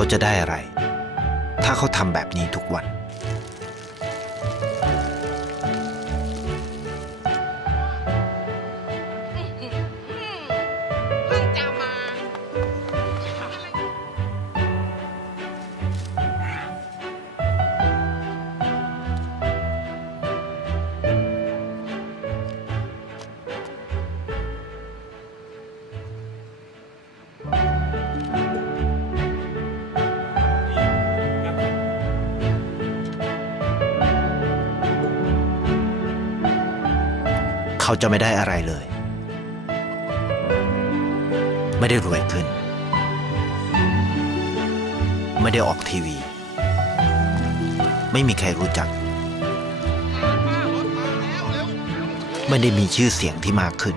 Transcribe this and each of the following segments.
เขาจะได้อะไรถ้าเขาทำแบบนี้ทุกวันเพิ่งจะมา เขาจะไม่ได้อะไรเลย ไม่ได้รวยขึ้น ไม่ได้ออกทีวี ไม่มีใครรู้จัก ไม่ได้มีชื่อเสียงที่มากขึ้น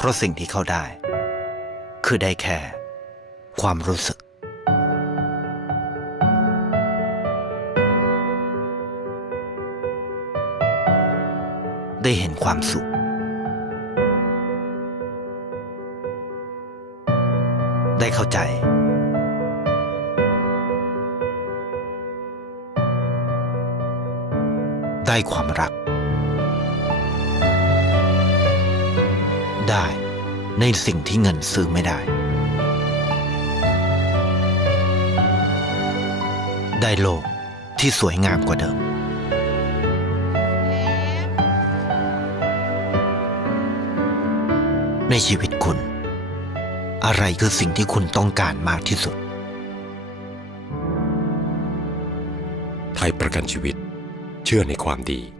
เพราะสิ่งที่เขาได้ คือได้แค่ความรู้สึก ได้เห็นความสุข ได้เข้าใจ ได้ความรัก ได้ในสิ่งที่เงินซื้อไม่ได้ ได้โลกที่สวยงามกว่าเดิม ในชีวิตคุณ อะไรคือสิ่งที่คุณต้องการมากที่สุด ไทยประกันชีวิตเชื่อในความดี